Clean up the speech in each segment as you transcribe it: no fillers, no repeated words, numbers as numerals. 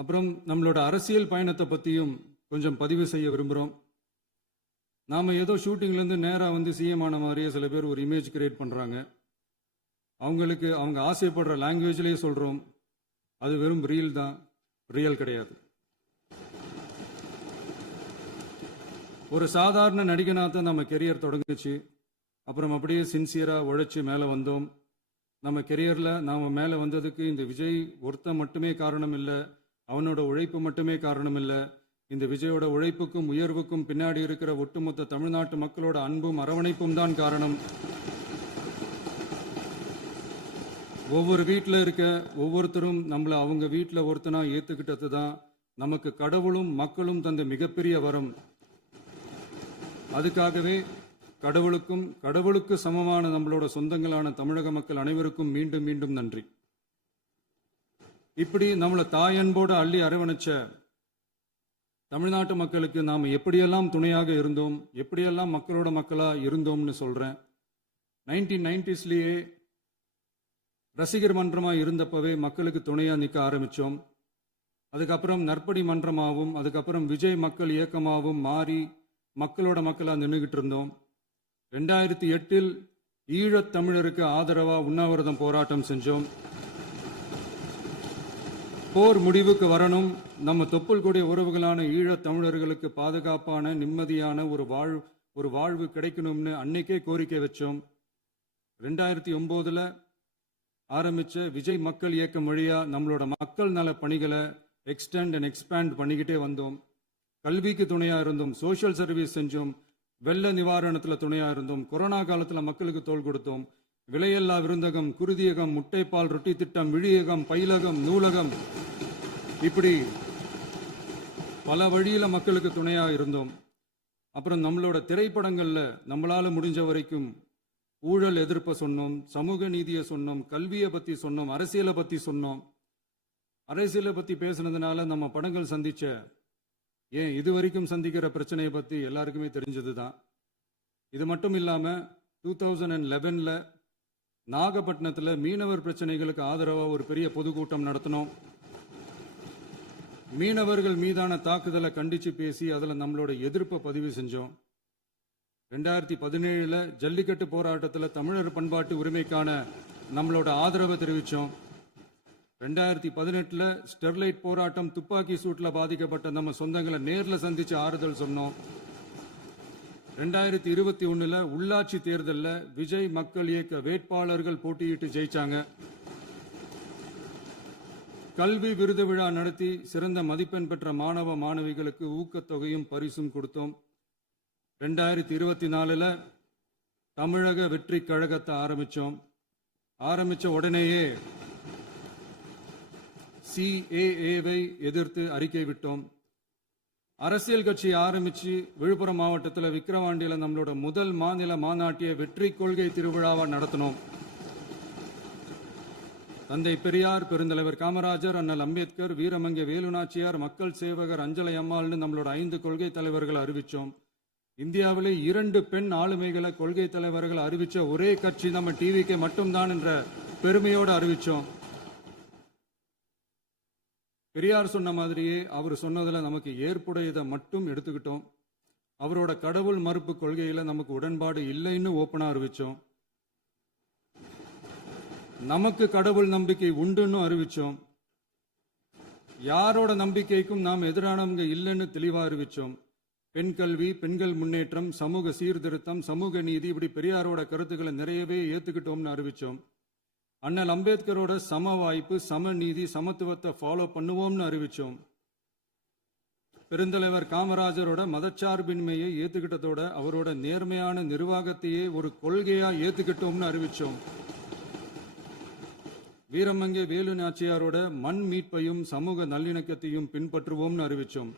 அப்புறம் நம்மளோட அரசியல் பயணத்தை பற்றியும் கொஞ்சம் பதிவு செய்ய விரும்புகிறோம். நாம் ஏதோ ஷூட்டிங்லேருந்து நேராக வந்து சிஎம் ஆன மாதிரியே சில பேர் ஒரு இமேஜ் கிரியேட் பண்ணுறாங்க. அவங்களுக்கு அவங்க ஆசைப்படுற லாங்குவேஜ்லேயே சொல்கிறோம், அது வெறும் ரீல் தான், ரியல் கிடையாது. ஒரு சாதாரண நடிகனாக தான் நம்ம கெரியர் தொடங்குச்சு. அப்புறம் அப்படியே சின்சியராக உழைச்சி மேலே வந்தோம். நம்ம கெரியரில் நாம் மேலே வந்ததுக்கு இந்த விஜய் ஒருத்தன் மட்டுமே காரணம் இல்லை, அவனோட உழைப்பு மட்டுமே காரணம் இல்லை. இந்த விஜயோட உழைப்புக்கும் உயர்வுக்கும் பின்னாடி இருக்கிற ஒட்டுமொத்த தமிழ்நாட்டு மக்களோட அன்பும் அரவணைப்பும் தான் காரணம். ஒவ்வொரு வீட்டில் இருக்க ஒவ்வொருத்தரும் நம்மளை அவங்க வீட்டில் ஒருத்தனா ஏற்றுக்கிட்டது தான் நமக்கு கடவுளும் மக்களும் தந்த மிகப்பெரிய வரம். அதுக்காகவே கடவுளுக்கு சமமான நம்மளோட சொந்தங்களான தமிழக மக்கள் அனைவருக்கும் மீண்டும் மீண்டும் நன்றி. இப்படி நம்மளை தாயன்போடு அள்ளி அரவணைச்ச தமிழ்நாட்டு மக்களுக்கு நாம் எப்படியெல்லாம் துணையாக இருந்தோம், எப்படியெல்லாம் மக்களோட மக்களாக இருந்தோம்னு சொல்கிறேன். 1990ஸ்லேயே ரசிகர் மன்றமாக இருந்தப்பவே மக்களுக்கு துணையாக நிற்க ஆரம்பித்தோம். அதுக்கப்புறம் நற்படி மன்றமாகவும் அதுக்கப்புறம் விஜய் மக்கள் இயக்கமாகவும் மாறி மக்களோட மக்களாக நின்றுகிட்டு இருந்தோம். 2008 ஈழத் தமிழருக்கு ஆதரவாக உண்ணாவிரதம் போராட்டம் செஞ்சோம். போர் முடிவுக்கு வரணும், நம்ம தொப்புள் கூடிய உறவுகளான ஈழத் தமிழர்களுக்கு பாதுகாப்பான நிம்மதியான ஒரு வாழ்வு கிடைக்கணும்னு அன்னைக்கே கோரிக்கை வச்சோம். 2009 ஆரம்பிச்ச விஜய் மக்கள் இயக்கம் வழியா நம்மளோட மக்கள் நல பணிகளை எக்ஸ்டெண்ட் அண்ட் எக்ஸ்பேண்ட் பண்ணிக்கிட்டே வந்தோம். கல்விக்கு துணையா இருந்தோம், சோஷியல் சர்வீஸ் செஞ்சோம், வெள்ள நிவாரணத்தில் துணையா இருந்தோம், கொரோனா காலத்தில் மக்களுக்கு தோள் கொடுத்தோம். விலையில்லா விருந்தகம், குருதியகம், முட்டைப்பால் ரொட்டி திட்டம், விழியகம், பயிலகம், நூலகம், இப்படி பல வழியில மக்களுக்கு துணையா இருந்தோம். அப்புறம் நம்மளோட திரைப்படங்கள்ல நம்மளால முடிஞ்ச வரைக்கும் ஊழல் எதிர்ப்பை சொன்னோம், சமூக நீதியை சொன்னோம், கல்வியை பத்தி சொன்னோம், அரசியலை பத்தி சொன்னோம். அரசியலை பத்தி பேசுனதுனால நம்ம படங்கள் சந்திச்ச இது வரைக்கும் சந்திக்கிற பிரச்சனையை பத்தி எல்லாருக்குமே தெரிஞ்சது தான். இது மட்டும் இல்லாம 2011 நாகப்பட்டினத்தில் மீனவர் பிரச்சனைகளுக்கு ஆதரவாக ஒரு பெரிய பொதுக்கூட்டம் நடத்தினோம். மீனவர்கள் மீதான தாக்குதலை கண்டிச்சு பேசி அதில் நம்மளோட எதிர்ப்பை பதிவு செஞ்சோம். 2017 ஜல்லிக்கட்டு போராட்டத்தில் தமிழர் பண்பாட்டு உரிமைக்கான நம்மளோட ஆதரவை தெரிவித்தோம். 2018 ஸ்டெர்லைட் போராட்டம், துப்பாக்கி சூட்டில் பாதிக்கப்பட்ட நம்ம சொந்தங்களை நேரில் சந்திச்சு ஆறுதல் சொன்னோம். 2021 உள்ளாட்சி தேர்தலில் விஜய் மக்கள் இயக்க வேட்பாளர்கள் போட்டியிட்டு ஜெயிச்சாங்க. கல்வி விருது விழா நடத்தி சிறந்த மதிப்பெண் பெற்ற மாணவ மாணவிகளுக்கு ஊக்கத்தொகையும் பரிசும் கொடுத்தோம். 2024 தமிழக வெற்றி கழகத்தை ஆரம்பிச்ச உடனேயே CAA-வை எதிர்த்து அறிக்கை விட்டோம். அரசியல் கட்சி ஆரம்பிச்சு விழுப்புரம் மாவட்டத்தில் விக்கிரவாண்டியில் நம்மளோட முதல் மாநில மாநாட்டிய வெற்றி கொள்கை திருவிழாவை நடத்தினோம். தந்தை பெரியார், பெருந்தலைவர் காமராஜர், அண்ணல் அம்பேத்கர், வீரமங்கை வேலுநாச்சியார், மக்கள் சேவகர் அஞ்சலை அம்மாள்னு நம்மளோட 5 கொள்கை தலைவர்களை அறிவிச்சோம். இந்தியாவிலே 2 பெண் ஆளுமைகளை கொள்கை தலைவர்கள் அறிவிச்ச ஒரே கட்சி நம்ம டிவிக்கு மட்டும்தான் என்ற பெருமையோடு அறிவிச்சோம். பெரியார் சொன்ன மாதிரியே அவர் சொன்னதில் நமக்கு ஏற்புடையதை மட்டும் எடுத்துக்கிட்டோம். அவரோட கடவுள் மறுப்பு கொள்கையில நமக்கு உடன்பாடு இல்லைன்னு ஓப்பனா அறிவிச்சோம். நமக்கு கடவுள் நம்பிக்கை உண்டுன்னு அறிவிச்சோம். யாரோட நம்பிக்கைக்கும் நாம் எதிரானவங்க இல்லைன்னு தெளிவா அறிவிச்சோம். பெண் கல்வி, பெண்கள் முன்னேற்றம், சமூக சீர்திருத்தம், சமூக நீதி, இப்படி பெரியாரோட கருத்துக்களை நிறையவே ஏத்துக்கிட்டோம்னு அறிவிச்சோம். அண்ணல் அம்பேத்கரோட சம வாய்ப்பு, சம நீதி, சமத்துவத்தை ஃபாலோ பண்ணுவோம்னு அறிவிச்சோம். பெருந்தலைவர் காமராஜரோட மதச்சார்பின்மையை ஏத்துக்கிட்டதோட அவரோட நேர்மையான நிர்வாகத்தையே ஒரு கொள்கையா ஏத்துக்கிட்டோம்னு அறிவிச்சோம். வீரமங்கை வேலு நாச்சியாரோட மண் மீட்பையும் சமூக நல்லிணக்கத்தையும் பின்பற்றுவோம்னு அறிவிச்சோம்.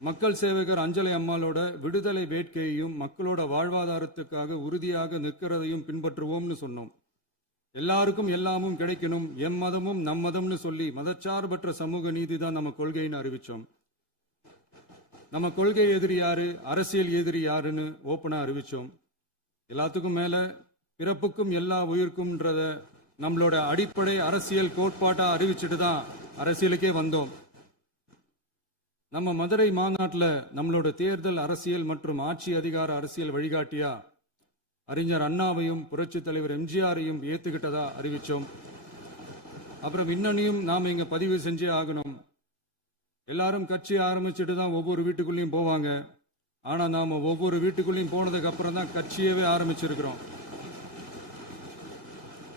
மக்கள் சேவகர் அஞ்சலை அம்மாளோட விடுதலை வேட்கையையும் மக்களோட வாழ்வாதாரத்துக்காக உறுதியாக நிற்கிறதையும் பின்பற்றுவோம்னு சொன்னோம். எல்லாருக்கும் எல்லாமும் கிடைக்கணும், எம் மதமும் நம் மதம்னு சொல்லி மதச்சார்பற்ற சமூக நீதி தான் நம்ம கொள்கைன்னு அறிவிச்சோம். நம்ம கொள்கை எதிரி யாரு, அரசியல் எதிரி யாருன்னு ஓப்பனா அறிவிச்சோம். எல்லாத்துக்கும் மேல பிறப்புக்கும் எல்லா உயிர்க்கும்ன்றத நம்மளோட அடிப்படை அரசியல் கோட்பாட்டா அறிவிச்சுட்டு தான் அரசியலுக்கே வந்தோம். நம்ம மதுரை மாநாட்டில் நம்மளோட தேர்தல் அரசியல் மற்றும் ஆட்சி அதிகார அரசியல் வழிகாட்டியா அறிஞர் அண்ணாவையும் புரட்சி தலைவர் எம்ஜிஆரையும் ஏத்துக்கிட்டதா அறிவிச்சோம். அப்புறம் இன்னனையும் நாம இங்க பதிவு செஞ்சே ஆகணும். எல்லாரும் கட்சி ஆரம்பிச்சுட்டு தான் ஒவ்வொரு வீட்டுக்குள்ளேயும் போவாங்க. ஆனா நாம ஒவ்வொரு வீட்டுக்குள்ளேயும் போனதுக்கு அப்புறம் தான் கட்சியவே ஆரம்பிச்சிருக்கிறோம்.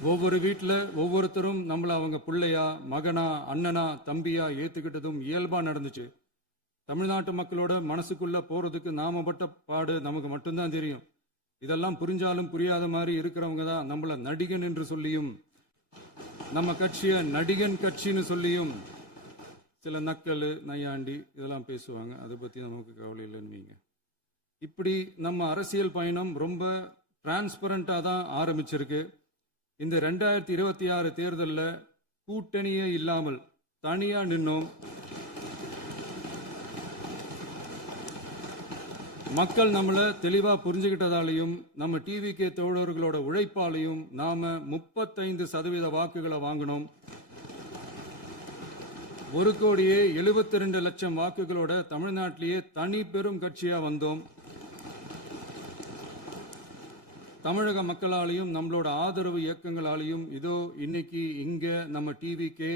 ஒவ்வொரு வீட்டுல ஒவ்வொருத்தரும் நம்மள அவங்க பிள்ளையா, மகனா, அண்ணனா, தம்பியா ஏத்துக்கிட்டதும் இயல்பா நடந்துச்சு. தமிழ்நாட்டு மக்களோட மனசுக்குள்ள போறதுக்கு நாம பட்ட பாடு நமக்கு மட்டும்தான் தெரியும். இதெல்லாம் புரிஞ்சாலும் புரியாத மாதிரி இருக்கிறவங்க தான் நம்மள நடிகன் என்று சொல்லியும், நம்ம கட்சிய நடிகன் கட்சின்னு சொல்லியும் சில நக்கல், நையாண்டி இதெல்லாம் பேசுவாங்க. அதை பத்தி நமக்கு கவலை இல்லைன்னு. இப்படி நம்ம அரசியல் பயணம் ரொம்ப டிரான்ஸ்பரண்டா தான் ஆரம்பிச்சிருக்கு. இந்த 2026 தேர்தலில் கூட்டணியே இல்லாமல் தனியா நின்னோம். மக்கள் நம்மளை தெளிவா புரிஞ்சுக்கிட்டதாலையும் நம்ம டிவிகே தோழர்களோட உழைப்பாலையும் நாம 35% வாக்குகளை வாங்கினோம். 1,72,00,000 வாக்குகளோட தமிழ்நாட்டிலேயே தனி பெரும் கட்சியா வந்தோம். தமிழக மக்களாலையும் நம்மளோட ஆதரவு இயக்கங்களாலையும் இதோ இன்னைக்கு இங்க நம்ம டிவிகே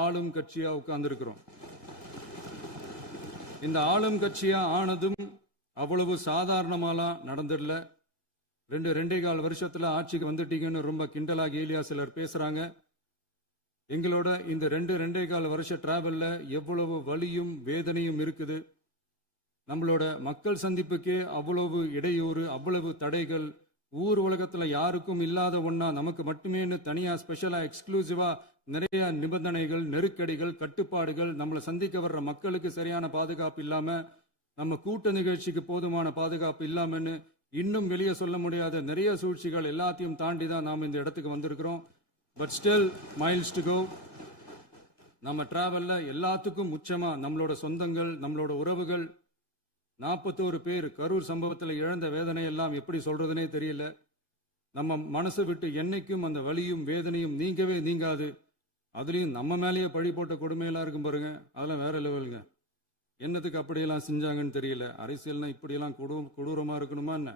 ஆளும் கட்சியா உட்கார்ந்துருக்கிறோம். இந்த ஆளும் கட்சியா ஆனதும் அவ்வளவு சாதாரணமாலாம் நடந்துடல. 2.25 வருஷத்துல ஆட்சிக்கு வந்துட்டீங்கன்னு ரொம்ப கிண்டலா கேலியா சிலர் பேசுறாங்க. எங்களோட இந்த 2.25 வருஷ டிராவல்ல எவ்வளவு வலியும் வேதனையும் இருக்குது. நம்மளோட மக்கள் சந்திப்புக்கே அவ்வளவு இடையூறு, அவ்வளவு தடைகள், ஊர் உலகத்துல யாருக்கும் இல்லாத ஒன்னா நமக்கு மட்டுமே தனியா ஸ்பெஷலா எக்ஸ்க்ளூசிவா நிறைய நிபந்தனைகள், நெருக்கடிகள், கட்டுப்பாடுகள், நம்மளை சந்திக்க வர்ற மக்களுக்கு சரியான பாதுகாப்பு இல்லாம, நம்ம கூட்ட நிகழ்ச்சிக்கு போதுமான பாதுகாப்பு இல்லாமன்னு இன்னும் வெளியே சொல்ல முடியாத நிறைய சூழ்ச்சிகள் எல்லாத்தையும் தாண்டி தான் நாம் இந்த இடத்துக்கு வந்திருக்கிறோம். But still miles to go. நம்ம டிராவல்ல எல்லாத்துக்கும் உச்சமா நம்மளோட சொந்தங்கள், நம்மளோட உறவுகள், 41 பேர் கரூர் சம்பவத்தில் இழந்த வேதனை எல்லாம் எப்படி சொல்றதுனே தெரியல. நம்ம மனசை விட்டு என்னைக்கும் அந்த வலியும் வேதனையும் நீங்கவே நீங்காது. அதுலயும் நம்ம மேலேயே பழி போட்ட கொடுமையெல்லாம் இருக்கும் பாருங்க, அதெல்லாம் வேற லெவலுங்க. என்னத்துக்கு அப்படியெல்லாம் செஞ்சாங்கன்னு தெரியல. அரசியல்னா இப்படியெல்லாம் கொடூரமா இருக்கணுமா என்ன?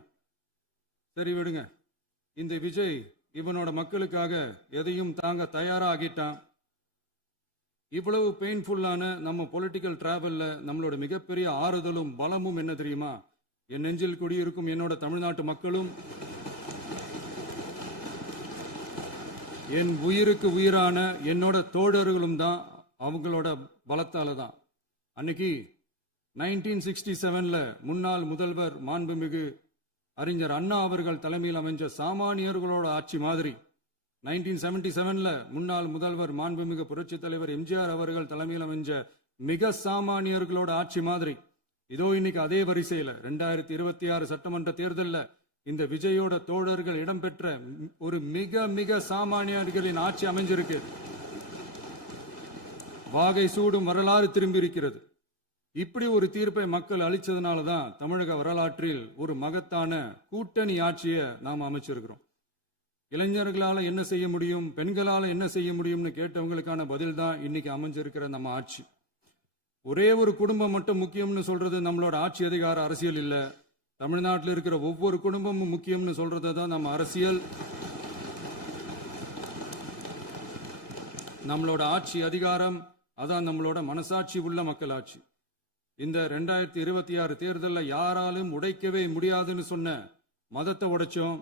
சரி விடுங்க. இந்த விஜய் இவனோட மக்களுக்காக எதையும் தாங்க தயாரா ஆகிட்டான். இவ்வளவு பெயின்ஃபுல்லான நம்ம பொலிட்டிக்கல் டிராவல்ல நம்மளோட மிகப்பெரிய ஆறுதலும் பலமும் என்ன தெரியுமா? என் நெஞ்சில் குடியிருக்கும் என்னோட தமிழ்நாட்டு மக்களும், என் உயிருக்கு உயிரான என்னோட தோழர்களும் தான். அவங்களோட பலத்தால தான். அன்னைக்கு 1967 முன்னாள் முதல்வர் மாண்புமிகு அறிஞர் அண்ணா அவர்கள் தலைமையில் அமைஞ்ச சாமானியர்களோட ஆட்சி மாதிரி, 1977 முன்னாள் முதல்வர் மாண்புமிகு புரட்சி தலைவர் எம்ஜிஆர் அவர்கள் தலைமையில் அமைஞ்ச மிக சாமானியர்களோட ஆட்சி மாதிரி, இதோ இன்னைக்கு அதே வரிசையில 2026 சட்டமன்ற தேர்தலில் இந்த விஜயோட தோழர்கள் இடம்பெற்ற ஒரு மிக மிக சாமானியர்களின் ஆட்சி அமைஞ்சிருக்கு. வாகை சூடும் வரலாறு திரும்பி இருக்கிறது. இப்படி ஒரு தீர்ப்பை மக்கள் அளிச்சதுனால தான் தமிழக வரலாற்றில் ஒரு மகத்தான கூட்டணி ஆட்சியை நாம் அமைச்சிருக்கிறோம். இளைஞர்களால என்ன செய்ய முடியும், பெண்களால என்ன செய்ய முடியும்னு கேட்டவங்களுக்கான பதில் தான் இன்னைக்கு அமைஞ்சிருக்கிற நம்ம ஆட்சி. ஒரே ஒரு குடும்பம் மட்டும் முக்கியம்னு சொல்றது நம்மளோட ஆட்சி அதிகார அரசியல் இல்ல. தமிழ்நாட்டில் இருக்கிற ஒவ்வொரு குடும்பமும் முக்கியம்னு சொல்றது தான் நம்ம அரசியல். நம்மளோட ஆட்சி அதிகாரம் அதான் நம்மளோட மனசாட்சி உள்ள மக்கள் ஆட்சி. இந்த 2026 தேர்தலில் யாராலும் உடைக்கவே முடியாதுன்னு சொன்ன மதத்தை உடைச்சோம்,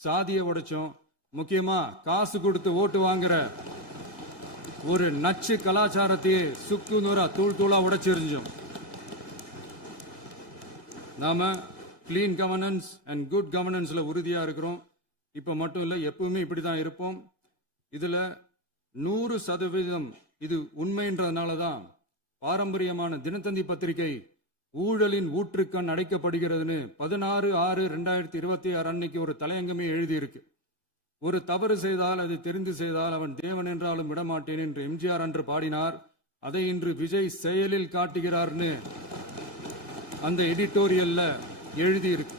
சாதியை உடைச்சோம், முக்கியமா காசு கொடுத்து ஓட்டு வாங்குற ஒரு நச்சு கலாச்சாரத்தையே சுக்கு நூறா தூள் தூளா உடைச்சிருந்தோம். நாம கிளீன் கவர்னன்ஸ் அண்ட் குட் கவர்னன்ஸ்ல உறுதியா இருக்கிறோம். இப்ப மட்டும் இல்ல, எப்பவுமே இப்படிதான் இருப்போம். இதுல 100% இது உண்மைன்றதுனாலதான் பாரம்பரியமான தினத்தந்தி பத்திரிகை ஊழலின் ஊற்றுக்கண் அடைக்கப்படுகிறதுன்னு 16/6/2026 அன்னைக்கு ஒரு தலையங்கமே எழுதியிருக்கு. ஒரு தவறு செய்தால் அது தெரிந்து செய்தால் அவன் தேவன் என்றாலும் விடமாட்டேன் என்று எம்ஜிஆர் அன்று பாடினார். அதை இன்று விஜய் செயலில் காட்டுகிறார்னு அந்த எடிட்டோரியல்ல எழுதியிருக்கு.